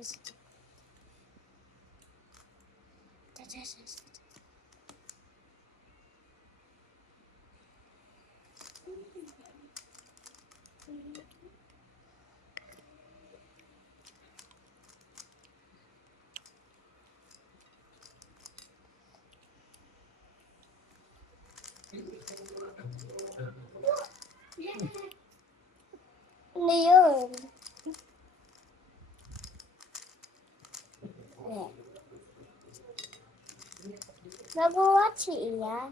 Ano yun? Nag-watch siya.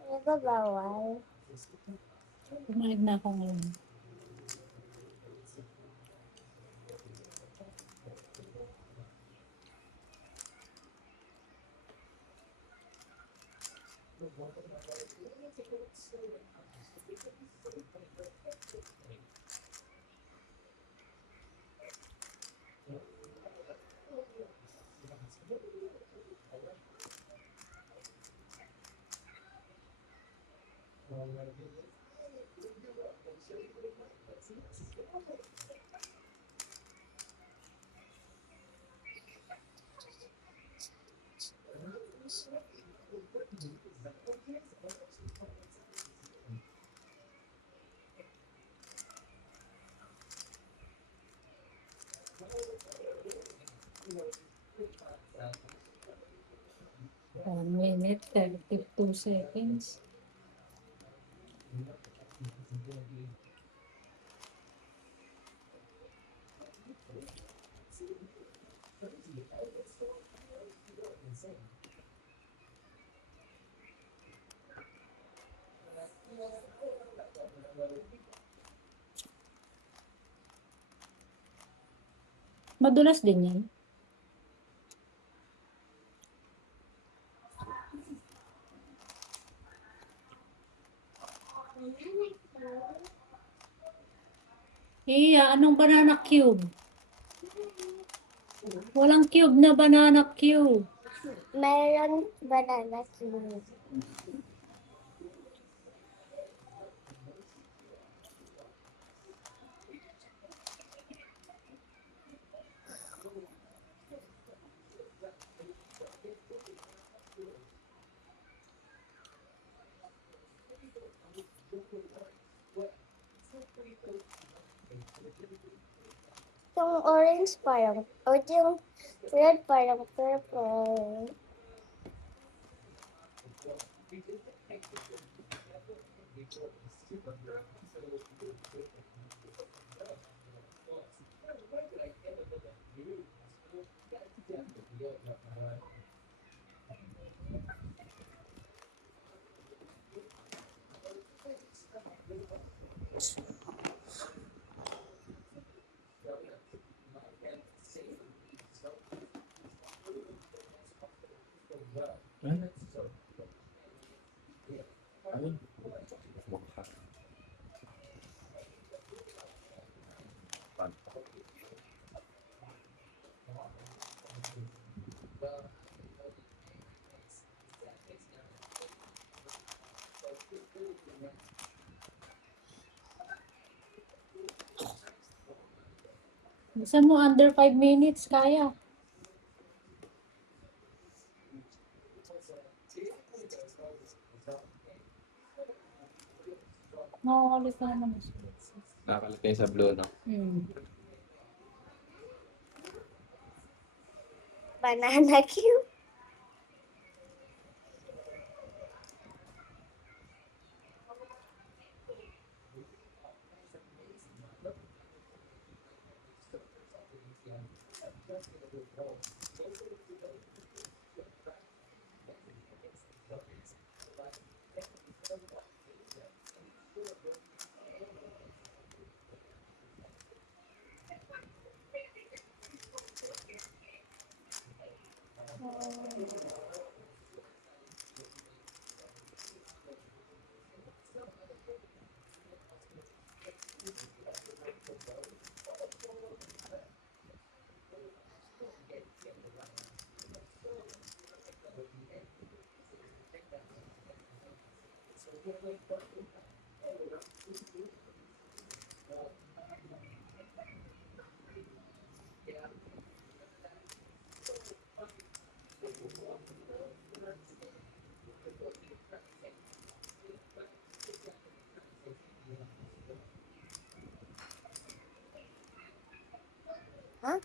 Ano ba bawal? Bumalik na ako ngayon. One minute, 32 seconds. Madulas din yan. Iya, anong banana cube? Walang cube na banana cube. Meron banana cube. Yung orange parang, o yung red parang purple. Gusto mo under 5 minutes, kaya. Nakakalit ka naman. Nakakalit kayo sa blue, no? Banana cube. Ha?